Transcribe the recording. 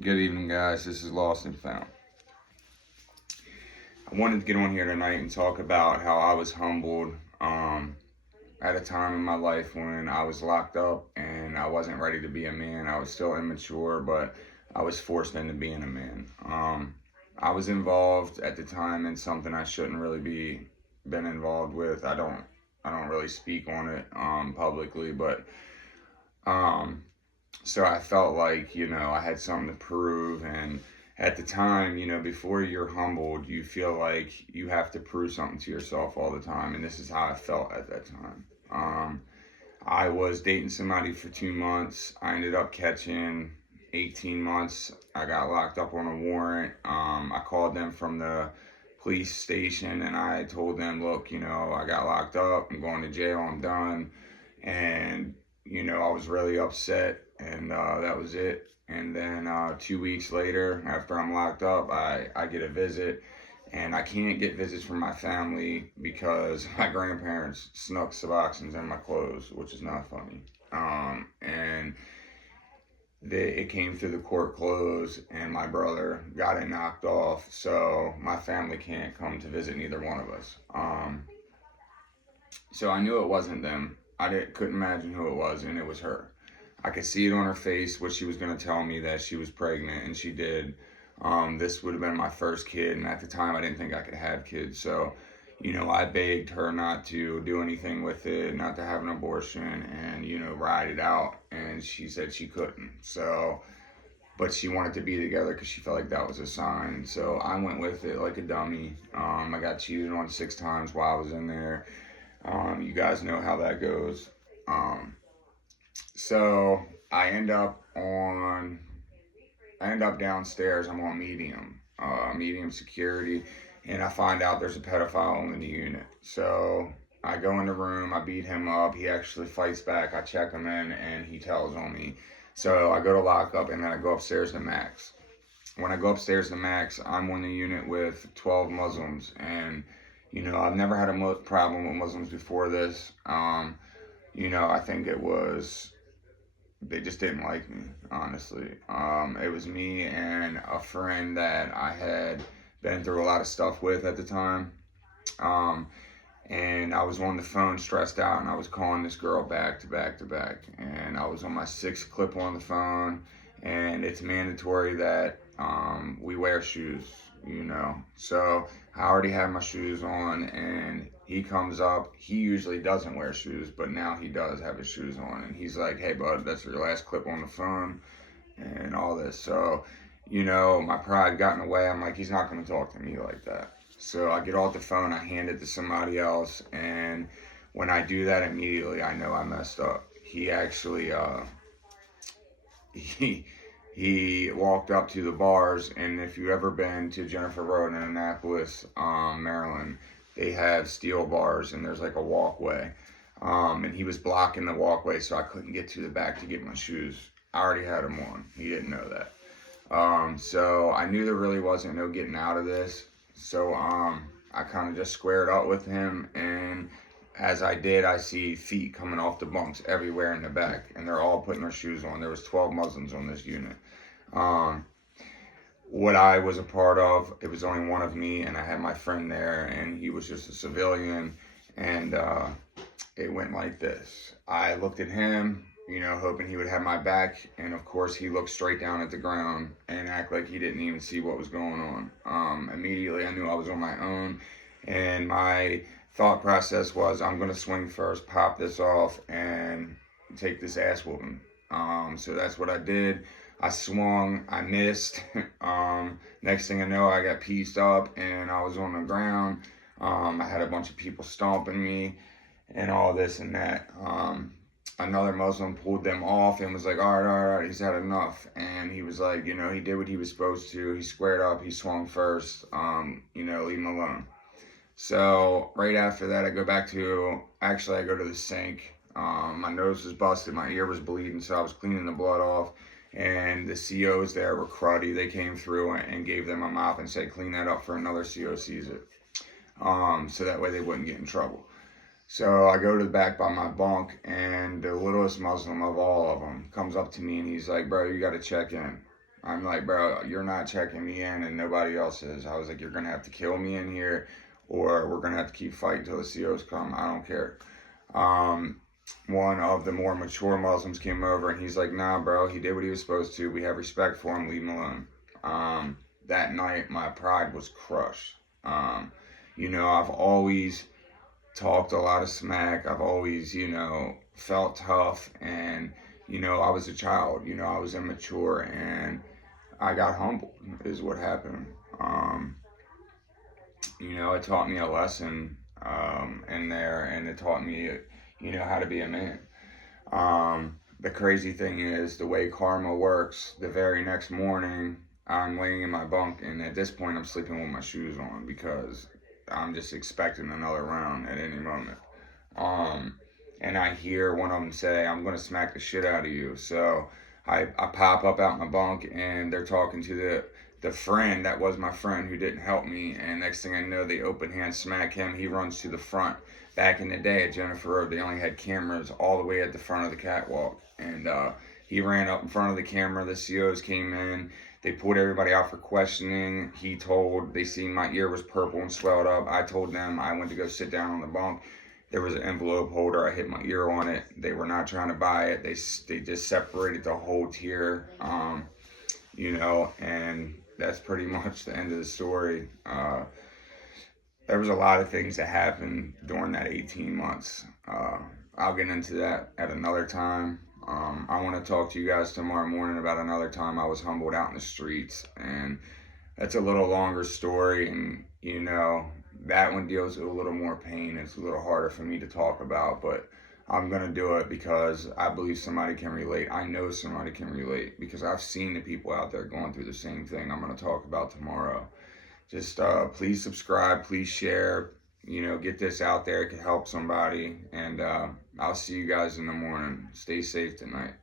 Good evening, guys. This is Lost and Found. I wanted to get on here tonight and talk about how I was humbled at a time in my life when I was locked up and I wasn't ready to be a man. I was still immature, but I was forced into being a man. I was involved at the time in something I shouldn't really be been involved with. I don't really speak on it publicly, but um, so I felt like, I had something to prove. And at the time, before you're humbled, you feel like you have to prove something to yourself all the time. And this is how I felt at that time. I was dating somebody for 2 months. I ended up catching 18 months. I got locked up on a warrant. I called them from the police station and I told them, look, I got locked up. I'm going to jail. I'm done. And I was really upset, and that was it. And then 2 weeks later, after I'm locked up, I get a visit, and I can't get visits from my family because my grandparents snuck Suboxones in my clothes, which is not funny. And it came through the court clothes, and my brother got it knocked off, so my family can't come to visit neither one of us. So I knew it wasn't them. Couldn't imagine who it was, and it was her. I could see it on her face what she was going to tell me, that she was pregnant, and she did. This would have been my first kid, and at the time I didn't think I could have kids. So, I begged her not to do anything with it, not to have an abortion, and, ride it out. And she said she couldn't. So, but she wanted to be together because she felt like that was a sign. So I went with it like a dummy. I got cheated on 6 times while I was in there. You guys know how that goes. So I end up downstairs. I'm on medium security, and I find out there's a pedophile in the unit. So I go in the room, I beat him up. He actually fights back. I check him in, and he tells on me. So I go to lockup, and then I go upstairs to Max. When I go upstairs to Max, I'm on the unit with 12 Muslims, and I've never had a problem with Muslims before this. I think they just didn't like me, honestly. It was me and a friend that I had been through a lot of stuff with at the time. And I was on the phone stressed out, and I was calling this girl back to back to back. And I was on my 6th clip on the phone, and it's mandatory that we wear shoes, So I already had my shoes on, and he comes up. He usually doesn't wear shoes, but now he does have his shoes on. And he's like, hey, bud, that's your last clip on the phone and all this. So, my pride got in the way. I'm like, he's not going to talk to me like that. So I get off the phone, I hand it to somebody else. And when I do that, immediately I know I messed up. He actually, he walked up to the bars, and if you've ever been to Jennifer Road in Annapolis, Maryland, they have steel bars, and there's like a walkway. And he was blocking the walkway, so I couldn't get to the back to get my shoes. I already had them on. He didn't know that. So I knew there really wasn't no getting out of this. So I kind of just squared up with him, and as I did, I see feet coming off the bunks everywhere in the back, and they're all putting their shoes on. There was 12 Muslims on this unit. What I was a part of, it was only one of me, and I had my friend there, and he was just a civilian, and it went like this. I looked at him, hoping he would have my back, and of course he looked straight down at the ground and act like he didn't even see what was going on. Immediately I knew I was on my own, and my thought process was, I'm going to swing first, pop this off, and take this ass whooping. So that's what I did. I swung, I missed. Next thing I know, I got pieced up, and I was on the ground. I had a bunch of people stomping me and all this and that. Another Muslim pulled them off and was like, all right, he's had enough. And he was like, he did what he was supposed to. He squared up, he swung first, leave him alone. So right after that, I go to the sink. My nose was busted, my ear was bleeding, so I was cleaning the blood off. And the COs there were cruddy. They came through and gave them a mop and said, clean that up for another CO sees it. So that way they wouldn't get in trouble. So I go to the back by my bunk, and the littlest Muslim of all of them comes up to me, and he's like, bro, you got to check in. I'm like, bro, you're not checking me in and nobody else is. I was like, you're going to have to kill me in here or we're going to have to keep fighting till the COs come. I don't care. Um, One of the more mature Muslims came over and he's like, nah, bro, he did what he was supposed to. We have respect for him. Leave him alone. That night, my pride was crushed. I've always talked a lot of smack. I've always, felt tough. And, I was a child. I was immature and I got humbled, is what happened. It taught me a lesson in there and it taught me, how to be a man. The crazy thing is the way karma works. The very next morning, I'm laying in my bunk, and at this point, I'm sleeping with my shoes on because I'm just expecting another round at any moment. Um, and I hear one of them say, "I'm gonna smack the shit out of you." So I pop up out my bunk, and they're talking to the friend that was my friend who didn't help me. And next thing I know, they open hand smack him. He runs to the front. Back in the day at Jennifer Road, they only had cameras all the way at the front of the catwalk. And he ran up in front of the camera. The COs came in. They pulled everybody out for questioning. They seen my ear was purple and swelled up. I told them I went to go sit down on the bunk. There was an envelope holder. I hit my ear on it. They were not trying to buy it. They just separated the whole tier, and that's pretty much the end of the story. There was a lot of things that happened during that 18 months. I'll get into that at another time. I want to talk to you guys tomorrow morning about another time I was humbled out in the streets. And that's a little longer story. And, that one deals with a little more pain. It's a little harder for me to talk about. But I'm going to do it because I believe somebody can relate. I know somebody can relate because I've seen the people out there going through the same thing I'm going to talk about tomorrow. Just please subscribe, please share, get this out there. It can help somebody. And I'll see you guys in the morning. Stay safe tonight.